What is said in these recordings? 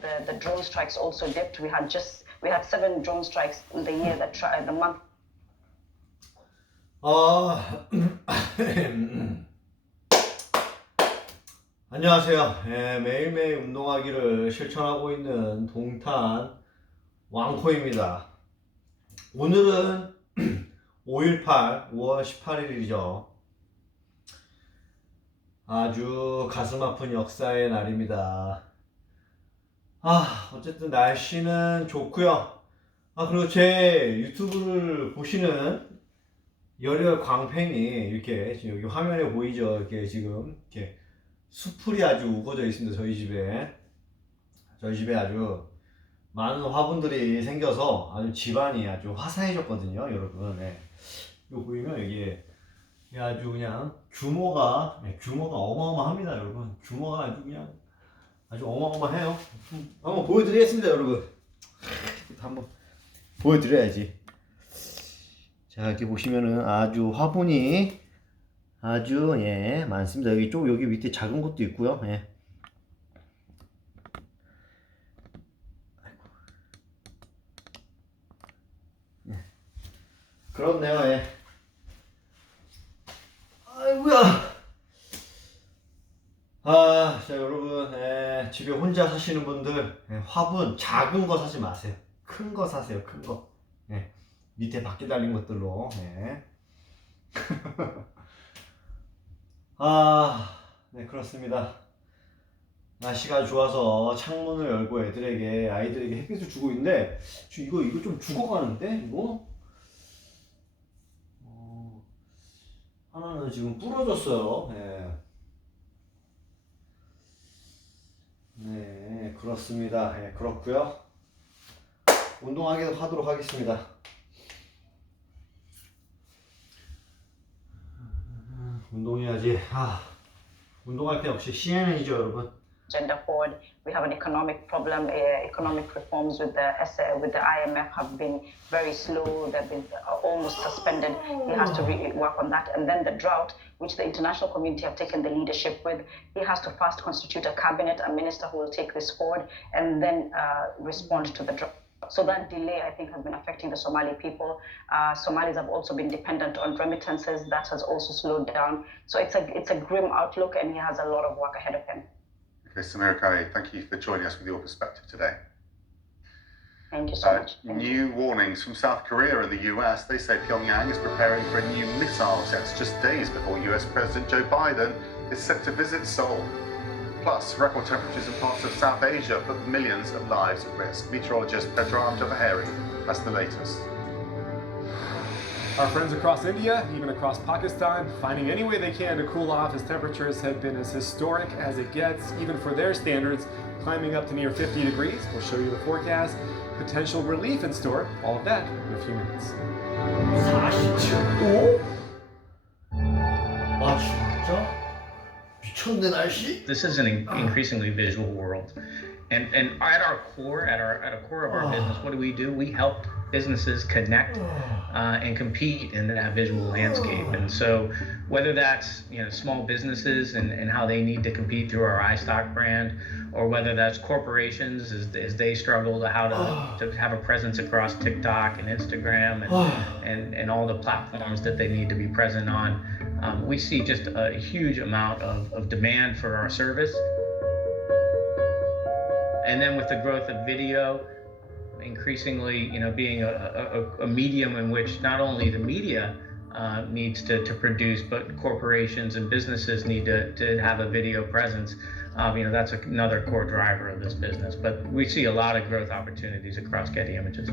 the drone strikes also dipped. We had 7 drone strikes in the year the month. 안녕하세요. 매일매일 운동하기를 실천하고 있는 동탄 왕코입니다. 오늘은 5.18, 5월 18일이죠. 아주 가슴 아픈 역사의 날입니다. 어쨌든 날씨는 좋고요. 그리고 제 유튜브를 보시는 열혈 광팬이 이렇게 지금 여기 화면에 보이죠? 이렇게 지금 이렇게 수풀이 아주 우거져 있습니다. 저희 집에 아주 많은 화분들이 생겨서 아주 집안이 아주 화사해졌거든요, 여러분. 이거 보이면 여기에 아주 그냥 규모가 어마어마합니다, 여러분. 규모가 아주 어마어마해요. 한번 보여드리겠습니다, 여러분. 한번 보여드려야지. 자, 이렇게 보시면은 아주 화분이 아주 많습니다. 여기 밑에 작은 것도 있고요. 그렇네요. 아이고야. 자, 여러분, 집에 혼자 사시는 분들 화분 작은 거 사지 마세요. 큰 거 사세요. 큰 거. 밑에 바퀴 달린 것들로. 네, 그렇습니다. 날씨가 좋아서 창문을 열고 아이들에게 햇빛을 주고 있는데, 이거 좀 죽어가는데, 이거? 하나는 지금 부러졌어요. 네, 그렇습니다. 그렇고요. 운동하도록 하겠습니다. 운동해야지. 운동할 때 역시 CNN이죠, 여러분. Agenda forward. We have an economic problem. Economic reforms with the IMF have been very slow. They've been almost suspended. He has to work on that. And then the drought, which the international community have taken the leadership with, he has to first constitute a cabinet, a minister who will take this forward, and then respond to the drought. So that delay, I think, has been affecting the Somali people. Somalis have also been dependent on remittances. That has also slowed down. So it's a grim outlook, and he has a lot of work ahead of him. Okay, Samira Kali, thank you for joining us with your perspective today. Thank you so much. New warnings from South Korea and the US. They say Pyongyang is preparing for a new missile test just days before US President Joe Biden is set to visit Seoul. Plus, record temperatures in parts of South Asia put millions of lives at risk. Meteorologist Pedram Javaheri has the latest. Our friends across India, even across Pakistan, finding any way they can to cool off as temperatures have been as historic as it gets, even for their standards, climbing up to near 50 degrees. We'll show you the forecast, potential relief in store, all of that in a few minutes. 47도? 진짜? 미쳤네, 날씨? This is an increasingly visual world. And at our core of our business, what do? We help businesses connect and compete in that visual landscape. And so whether that's small businesses and how they need to compete through our iStock brand, or whether that's corporations as they struggle to have a presence across TikTok and Instagram and all the platforms that they need to be present on, we see just a huge amount of demand for our service. And then with the growth of video, increasingly, being a medium in which not only the media needs to produce, but corporations and businesses need to have a video presence. That's another core driver of this business. But we see a lot of growth opportunities across Getty Images.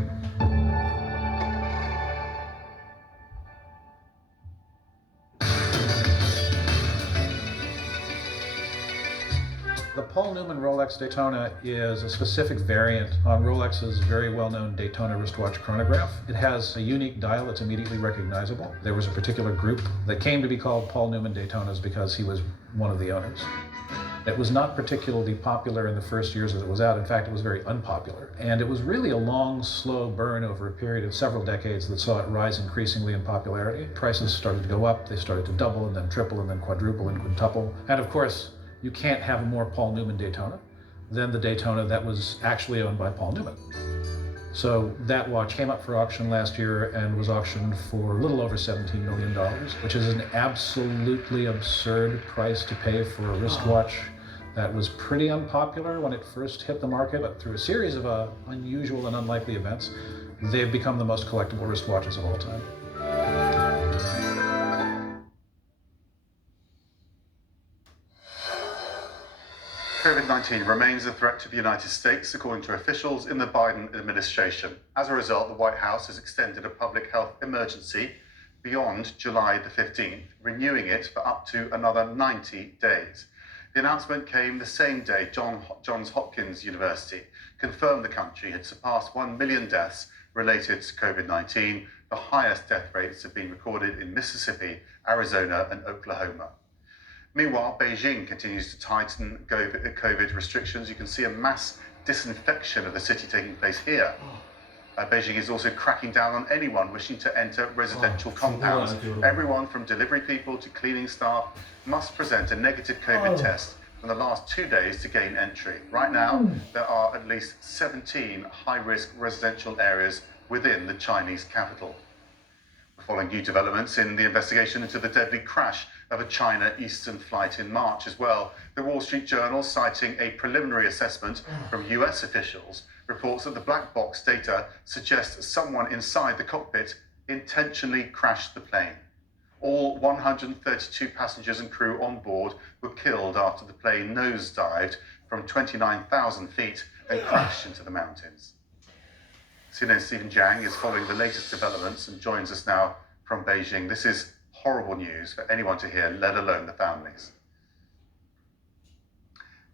The Paul Newman Rolex Daytona is a specific variant on Rolex's very well-known Daytona wristwatch chronograph. It has a unique dial that's immediately recognizable. There was a particular group that came to be called Paul Newman Daytonas because he was one of the owners. It was not particularly popular in the first years that it was out. In fact, it was very unpopular. And it was really a long, slow burn over a period of several decades that saw it rise increasingly in popularity. Prices started to go up, they started to double and then triple and then quadruple and quintuple. And of course, you can't have a more Paul Newman Daytona than the Daytona that was actually owned by Paul Newman. So that watch came up for auction last year and was auctioned for a little over $17 million, which is an absolutely absurd price to pay for a wristwatch that was pretty unpopular when it first hit the market, but through a series of unusual and unlikely events, they've become the most collectible wristwatches of all time. COVID-19 remains a threat to the United States, according to officials in the Biden administration. As a result, the White House has extended a public health emergency beyond July the 15th, renewing it for up to another 90 days. The announcement came the same day Johns Hopkins University confirmed the country had surpassed 1 million deaths related to COVID-19. The highest death rates have been recorded in Mississippi, Arizona, and Oklahoma. Meanwhile, Beijing continues to tighten COVID restrictions. You can see a mass disinfection of the city taking place here. Beijing is also cracking down on anyone wishing to enter residential compounds. Everyone from delivery people to cleaning staff must present a negative COVID test from the last 2 days to gain entry. Right now, there are at least 17 high-risk residential areas within the Chinese capital. Following new developments in the investigation into the deadly crash of a China Eastern flight in March as well, the Wall Street Journal, citing a preliminary assessment from US officials, reports that the black box data suggests someone inside the cockpit intentionally crashed the plane. All 132 passengers and crew on board were killed after the plane nosedived from 29,000 feet and crashed into the mountains. CNN's Stephen Jiang is following the latest developments and joins us now from Beijing. This is horrible news for anyone to hear, let alone the families.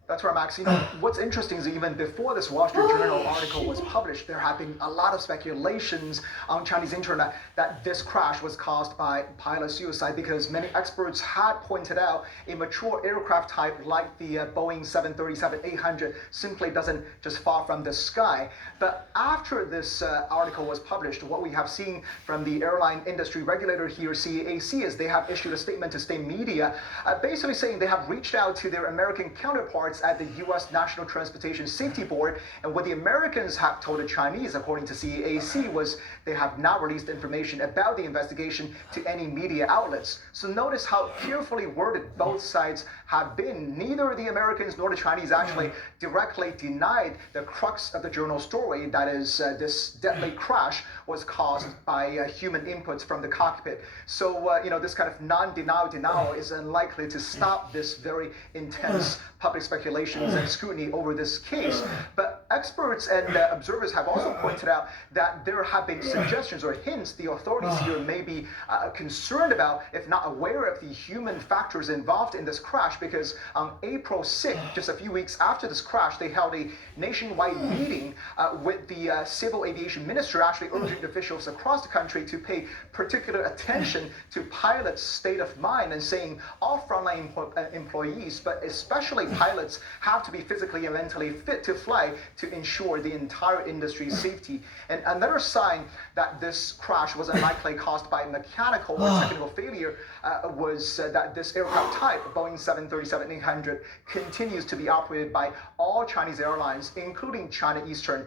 That's right, Max. What's interesting is even before this Wall Street Journal article was published, there have been a lot of speculations on Chinese internet that this crash was caused by pilot suicide, because many experts had pointed out a mature aircraft type like the Boeing 737-800 simply doesn't just fall from the sky. But after this article was published, what we have seen from the airline industry regulator here, CAAC, is they have issued a statement to state media, basically saying they have reached out to their American counterparts at the U.S. National Transportation Safety Board, and what the Americans have told the Chinese, according to CAAC, was they have not released information about the investigation to any media outlets. So notice how carefully worded both sides have been. Neither the Americans nor the Chinese actually directly denied the crux of the journal story, that is, this deadly crash was caused by human inputs from the cockpit. So, this kind of non-denial is unlikely to stop this very intense public speculations and scrutiny over this case. But experts and observers have also pointed out that there have been suggestions or hints the authorities here may be concerned about, if not aware of, the human factors involved in this crash, because on April 6th, just a few weeks after this crash, they held a nationwide meeting with the civil aviation minister, actually urging officials across the country to pay particular attention to pilots' state of mind, and saying all frontline employees, but especially pilots, have to be physically and mentally fit to fly to ensure the entire industry's safety. And another sign that this crash was unlikely caused by mechanical or technical failure was that this aircraft type, Boeing 737-800, continues to be operated by all Chinese airlines, including China Eastern.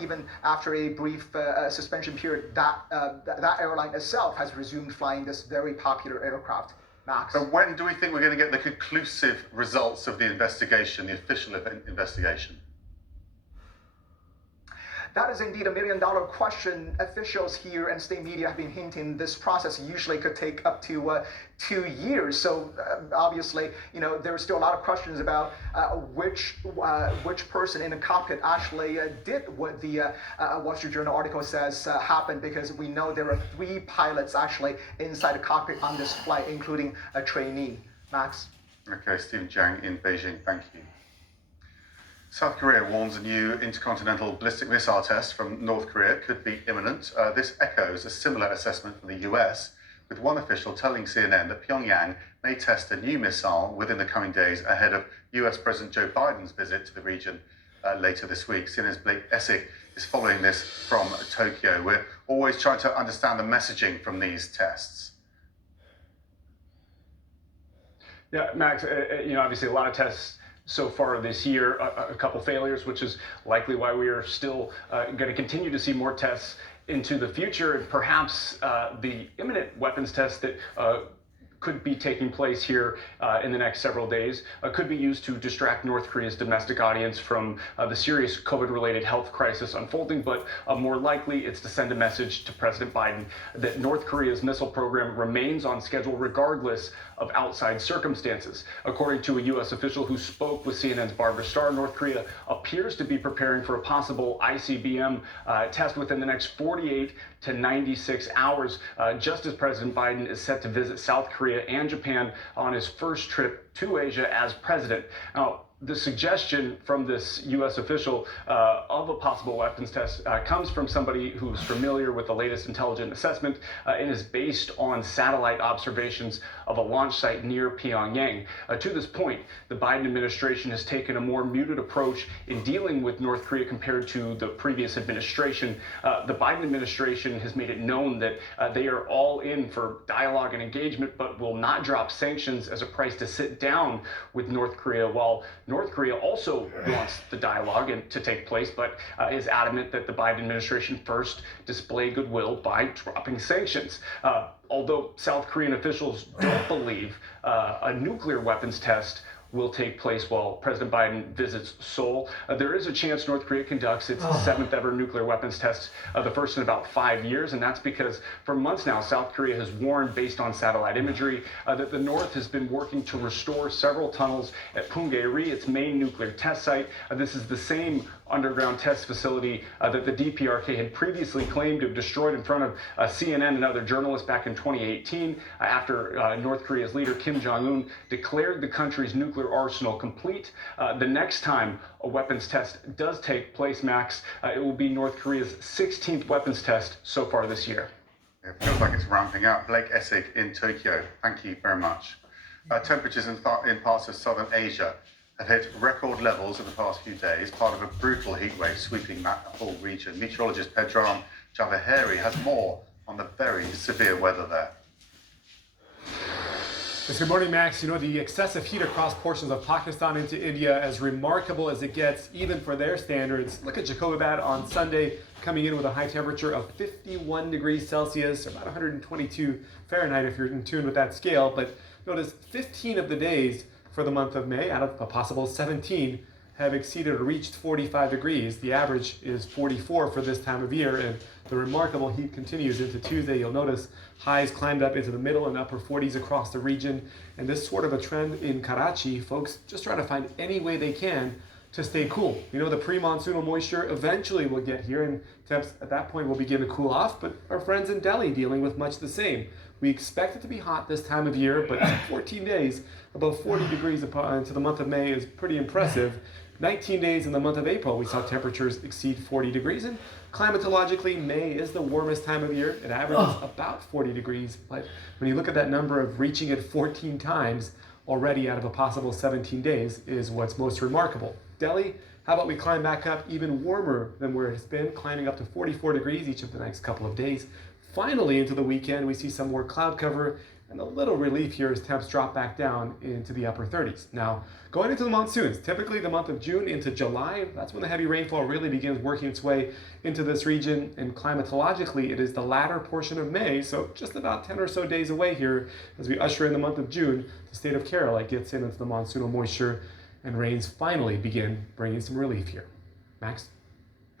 Even after a brief suspension period, that airline itself has resumed flying this very popular aircraft. Max. So when do we think we're going to get the conclusive results of the investigation, the official investigation? That is indeed $1 million question. Officials here and state media have been hinting this process usually could take up to 2 years. So obviously, there are still a lot of questions about which person in the cockpit actually did what the Wall Street Journal article says happened, because we know there are 3 pilots actually inside the cockpit on this flight, including a trainee. Max. Okay, Stephen Jiang in Beijing. Thank you. South Korea warns a new intercontinental ballistic missile test from North Korea could be imminent. This echoes a similar assessment from the US, with one official telling CNN that Pyongyang may test a new missile within the coming days ahead of US President Joe Biden's visit to the region later this week. CNN's Blake Essig is following this from Tokyo. We're always trying to understand the messaging from these tests. Yeah, Max, obviously a lot of tests so far this year, a couple failures, which is likely why we are still going to continue to see more tests into the future, and perhaps the imminent weapons test that could be taking place here in the next several days could be used to distract North Korea's domestic audience from the serious COVID-related health crisis unfolding, but more likely it's to send a message to President Biden that North Korea's missile program remains on schedule regardless of outside circumstances. According to a U.S. official who spoke with CNN's Barbara Starr, North Korea appears to be preparing for a possible ICBM test within the next 48 to 96 hours, just as President Biden is set to visit South Korea and Japan on his first trip to Asia as president. Now, the suggestion from this U.S. official of a possible weapons test comes from somebody who's familiar with the latest intelligence assessment and is based on satellite observations of a launch site near Pyongyang. To this point, the Biden administration has taken a more muted approach in dealing with North Korea compared to the previous administration. The Biden administration has made it known that they are all in for dialogue and engagement, but will not drop sanctions as a price to sit down with North Korea, while North Korea also wants the dialogue to take place, but is adamant that the Biden administration first display goodwill by dropping sanctions. Although South Korean officials don't believe a nuclear weapons test will take place while President Biden visits Seoul, there is a chance North Korea conducts its seventh ever nuclear weapons test, the first in about 5 years, and that's because for months now, South Korea has warned, based on satellite imagery, that the North has been working to restore several tunnels at Punggye-ri, its main nuclear test site. This is the same underground test facility that the DPRK had previously claimed to have destroyed in front of CNN and other journalists back in 2018 after North Korea's leader Kim Jong-un declared the country's nuclear arsenal complete. The next time a weapons test does take place, Max, it will be North Korea's 16th weapons test so far this year. It feels like it's ramping up. Blake Essig in Tokyo, thank you very much. Temperatures in parts of southern Asia have hit record levels in the past few days, part of a brutal heat wave sweeping that whole region. Meteorologist Pedram Javaheri has more on the very severe weather there. Yes, good morning, Max. You know, the excessive heat across portions of Pakistan into India, as remarkable as it gets, even for their standards. Look at Jacobabad on Sunday, coming in with a high temperature of 51 degrees Celsius, about 122 Fahrenheit if you're in tune with that scale. But notice 15 of the days for the month of May, out of a possible 17, have exceeded or reached 45 degrees. The average is 44 for this time of year, and the remarkable heat continues into Tuesday. You'll notice highs climbed up into the middle and upper 40s across the region, and this sort of a trend in Karachi. Folks just trying to find any way they can to stay cool. You know, the pre-monsoonal moisture eventually will get here, and temps at that point will begin to cool off, but our friends in Delhi dealing with much the same. We expect it to be hot this time of year, but 14 days above 40 degrees into the month of May is pretty impressive. 19 days in the month of April, we saw temperatures exceed 40 degrees, and climatologically, May is the warmest time of year. It averages about 40 degrees, but when you look at that number of reaching it 14 times already out of a possible 17 days is what's most remarkable. Delhi, how about we climb back up even warmer than where it's been, climbing up to 44 degrees each of the next couple of days. Finally, into the weekend, we see some more cloud cover and a little relief here as temps drop back down into the upper 30s. Now, going into the monsoons, typically the month of June into July, that's when the heavy rainfall really begins working its way into this region. And climatologically, it is the latter portion of May, so just about 10 or so days away here as we usher in the month of June. The state of Kerala gets into the monsoonal moisture, and rains finally begin bringing some relief here. Max?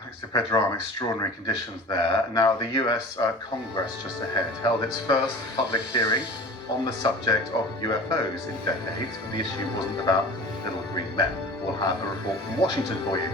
Thanks to Pedram, extraordinary conditions there. Now, the US Congress just ahead held its first public hearing on the subject of UFOs in decades, but the issue wasn't about little green men. We'll have a report from Washington for you.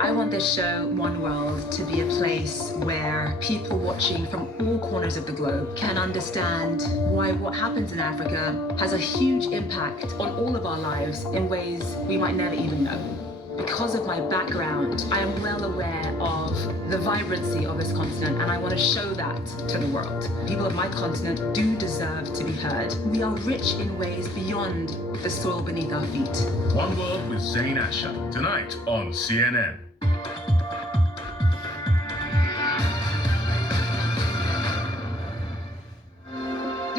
I want this show, One World, to be a place where people watching from all corners of the globe can understand why what happens in Africa has a huge impact on all of our lives in ways we might never even know. Because of my background, I am well aware of the vibrancy of this continent, and I want to show that to the world. People of my continent do deserve to be heard. We are rich in ways beyond the soil beneath our feet. One World with Zain Asher, tonight on CNN.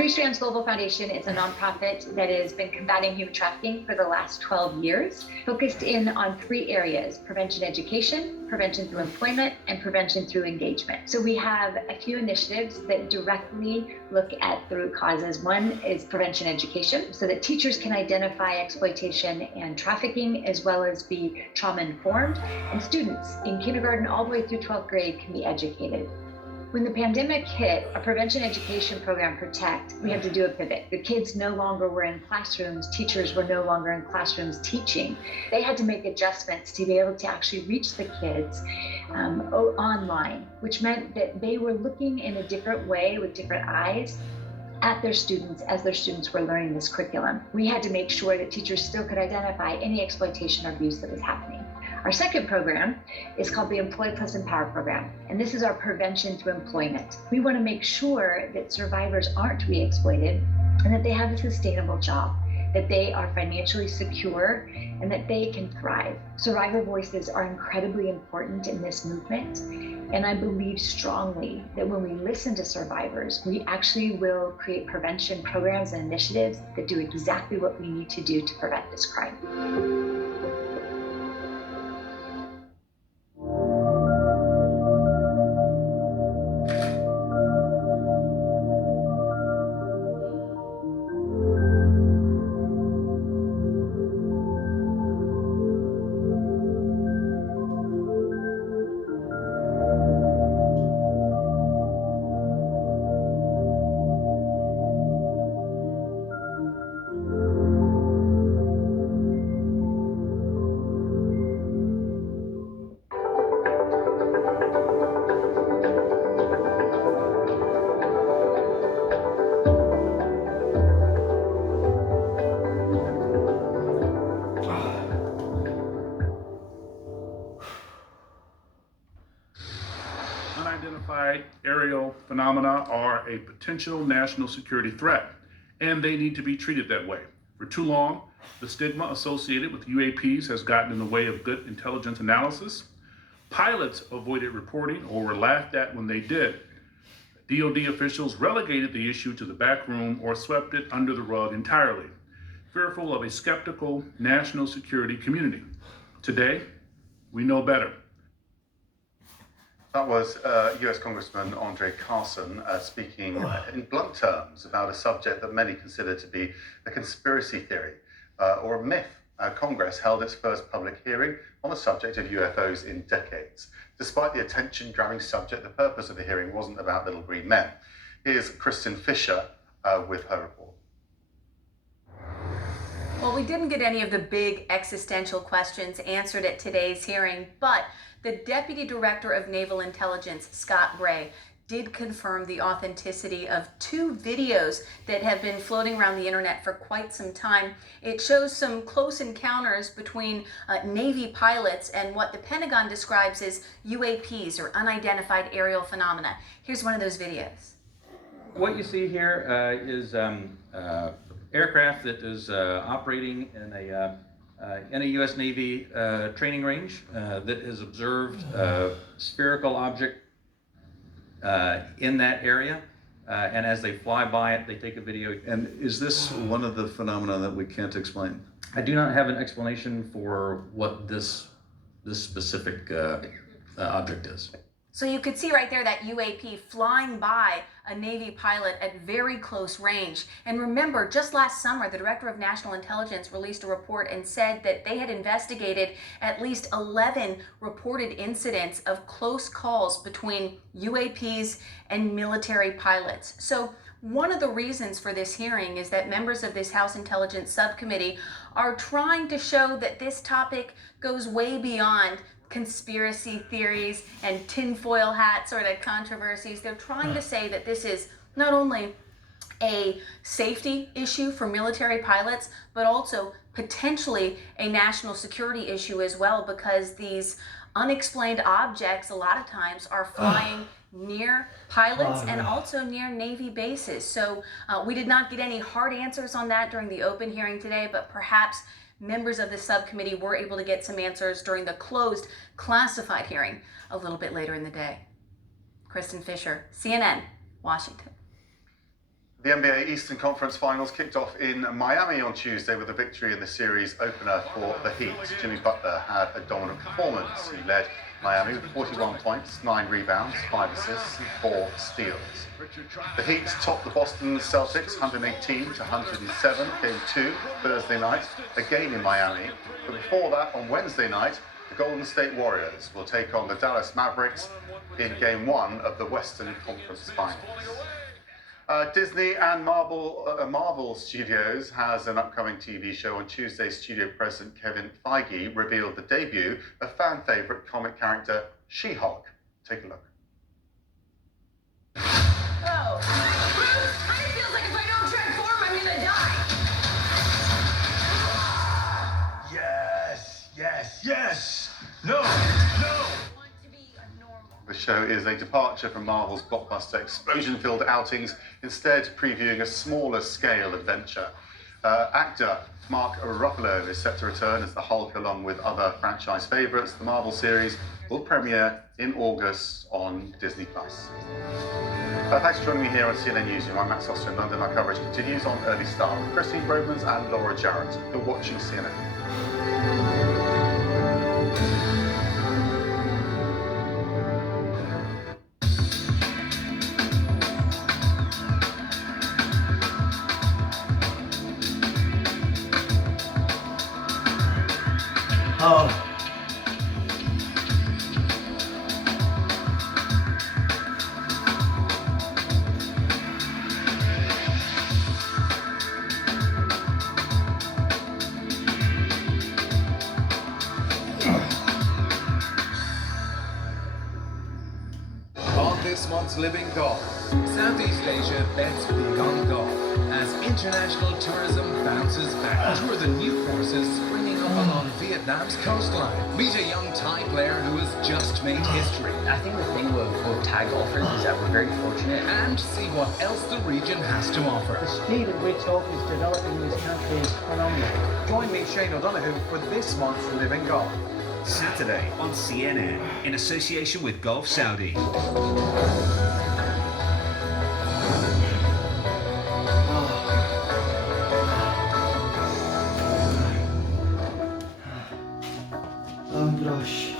Free Strands Global Foundation is a nonprofit that has been combating human trafficking for the last 12 years, focused in on 3 areas: prevention education, prevention through employment, and prevention through engagement. So we have a few initiatives that directly look at the root causes. One is prevention education, so that teachers can identify exploitation and trafficking, as well as be trauma-informed, and students in kindergarten all the way through 12th grade can be educated. When the pandemic hit, our prevention education program, Protect, we had to do a pivot. The kids no longer were in classrooms, teachers were no longer in classrooms teaching. They had to make adjustments to be able to actually reach the kids online, which meant that they were looking in a different way with different eyes at their students as their students were learning this curriculum. We had to make sure that teachers still could identify any exploitation or abuse that was happening. Our second program is called the Employ Plus Empower program, and this is our prevention through employment. We want to make sure that survivors aren't re-exploited and that they have a sustainable job, that they are financially secure, and that they can thrive. Survivor voices are incredibly important in this movement, and I believe strongly that when we listen to survivors, we actually will create prevention programs and initiatives that do exactly what we need to do to prevent this crime. Unidentified aerial phenomena are a potential national security threat, and they need to be treated that way. For too long, the stigma associated with UAPs has gotten in the way of good intelligence analysis. Pilots avoided reporting or were laughed at when they did. DoD officials relegated the issue to the back room or swept it under the rug entirely, fearful of a skeptical national security community. Today, we know better. That was US Congressman Andre Carson speaking in blunt terms about a subject that many consider to be a conspiracy theory or a myth. Congress held its first public hearing on the subject of UFOs in decades. Despite the attention-grabbing subject, the purpose of the hearing wasn't about little green men. Here's Kristen Fisher with her report. Well, we didn't get any of the big existential questions answered at today's hearing, but the Deputy Director of Naval Intelligence, Scott Bray, did confirm the authenticity of 2 videos that have been floating around the internet for quite some time. It shows some close encounters between Navy pilots and what the Pentagon describes as UAPs, or unidentified aerial phenomena. Here's one of those videos. What you see here is aircraft that is operating in a U.S. Navy training range that has observed a spherical object in that area, and as they fly by it, they take a video. And is this one of the phenomena that we can't explain? I do not have an explanation for what this specific object is. So you could see right there that UAP flying by a Navy pilot at very close range. And remember, just last summer, the Director of National Intelligence released a report and said that they had investigated at least 11 reported incidents of close calls between UAPs and military pilots. So one of the reasons for this hearing is that members of this House Intelligence Subcommittee are trying to show that this topic goes way beyond conspiracy theories and tinfoil hat sort of controversies. They're trying to say that this is not only a safety issue for military pilots, but also potentially a national security issue as well, because these unexplained objects a lot of times are flying near pilots and also near Navy bases. So we did not get any hard answers on that during the open hearing today, but perhaps members of the subcommittee were able to get some answers during the closed classified hearing a little bit later in the day. Kristen Fisher, CNN, Washington. The NBA Eastern Conference Finals kicked off in Miami on Tuesday with a victory in the series opener for the Heat. Jimmy Butler had a dominant performance. He led Miami with 41 points, 9 rebounds, 5 assists, and 4 steals. The Heat topped the Boston Celtics 118-107, Game 2, Thursday night, again in Miami. But before that, on Wednesday night, the Golden State Warriors will take on the Dallas Mavericks in Game 1 of the Western Conference Finals. Disney and Marvel Studios has an upcoming TV show. On Tuesday, studio president Kevin Feige revealed the debut of fan favorite comic character She-Hulk. Take a look. Oh, Bruce, kind of feels like if I don't transform, I'm gonna die. Yes! No! The show is a departure from Marvel's blockbuster explosion-filled outings, instead previewing a smaller scale adventure. Actor Mark Ruffalo is set to return as the Hulk along with other franchise favourites. The Marvel series will premiere in August on Disney+. Thanks for joining me here on CNN Newsroom. I'm Max Foster in London. Our coverage continues on Early Star with Christine Bromans and Laura Jarrett. You're watching CNN. On this month's Living Golf, Southeast Asia bets big on golf as international tourism bounces back. Tour the new courses springing up along Vietnam's coastline. Meet a young Thai player who has just made history. I think the thing with Thai golfers is that we're very fortunate. And see what else the region has to offer. The speed at which golf is developing in this country is phenomenal. Join me, Shane O'Donoghue, for this month's Living Golf. Saturday on CNN in association with Gulf Saudi. Oh gosh.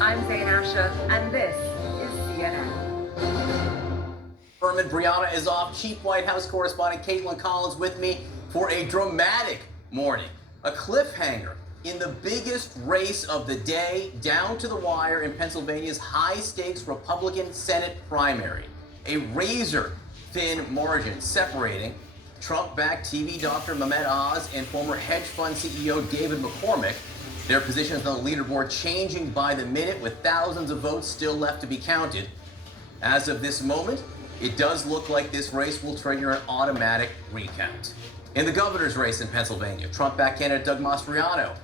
I'm Zain Asha, and this is CNN. Berman, Brianna is off. Chief White House correspondent Caitlin Collins with me for a dramatic morning. A cliffhanger in the biggest race of the day, down to the wire in Pennsylvania's high-stakes Republican Senate primary. A razor-thin margin separating Trump-backed TV doctor Mehmet Oz and former hedge fund CEO David McCormick. Their positions on the leaderboard changing by the minute with thousands of votes still left to be counted. As of this moment, it does look like this race will trigger an automatic recount. In the governor's race in Pennsylvania, Trump-backed candidate Doug Mastriano,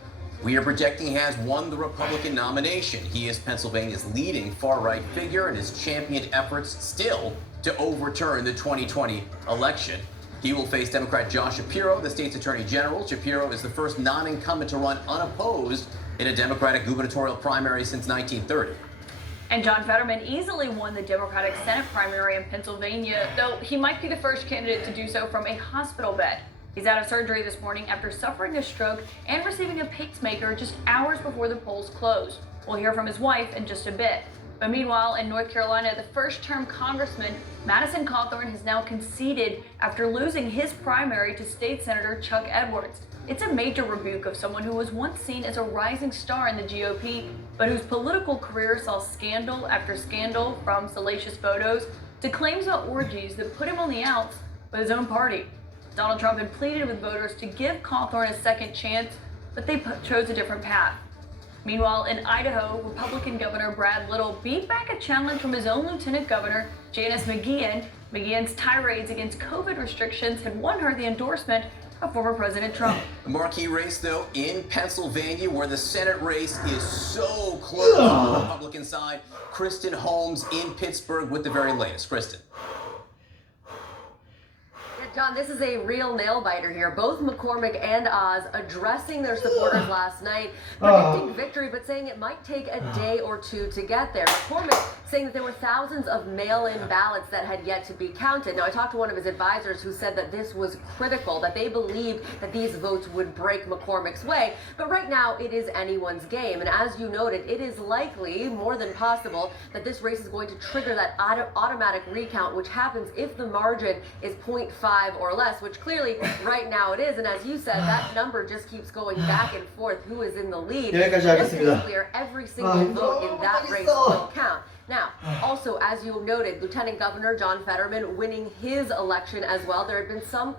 we are projecting he has won the Republican nomination. He is Pennsylvania's leading far-right figure and has championed efforts still to overturn the 2020 election. He will face Democrat Josh Shapiro, the state's attorney general. Shapiro is the first non-incumbent to run unopposed in a Democratic gubernatorial primary since 1930. And John Fetterman easily won the Democratic Senate primary in Pennsylvania, though he might be the first candidate to do so from a hospital bed. He's out of surgery this morning after suffering a stroke and receiving a pacemaker just hours before the polls closed. We'll hear from his wife in just a bit. But meanwhile, in North Carolina, the first-term Congressman Madison Cawthorn has now conceded after losing his primary to State Senator Chuck Edwards. It's a major rebuke of someone who was once seen as a rising star in the GOP, but whose political career saw scandal after scandal, from salacious photos to claims about orgies that put him on the outs with his own party. Donald Trump had pleaded with voters to give Cawthorn a second chance, but they chose a different path. Meanwhile, in Idaho, Republican Governor Brad Little beat back a challenge from his own Lieutenant Governor, Janice McGeachin. McGeachin's tirades against COVID restrictions had won her the endorsement of former President Trump. A marquee race, though, in Pennsylvania, where the Senate race is so close on the Republican side. Kristen Holmes in Pittsburgh with the very latest. Kristen. John, this is a real nail-biter here. Both McCormick and Oz addressing their supporters last night, predicting victory, but saying it might take a day or two to get there. McCormick saying that there were thousands of mail-in ballots that had yet to be counted. Now, I talked to one of his advisors who said that this was critical, that they believed that these votes would break McCormick's way. But right now, it is anyone's game. And as you noted, it is likely, more than possible, that this race is going to trigger that automatic recount, which happens if the margin is 0.5 or less, which clearly right now it is. And as you said, that number just keeps going back and forth. Who is in the lead? 여기까지 Let's be 하겠습니다. clear, every single vote in that race will count. Now, also, as you noted, Lieutenant Governor John Fetterman winning his election as well. There had been some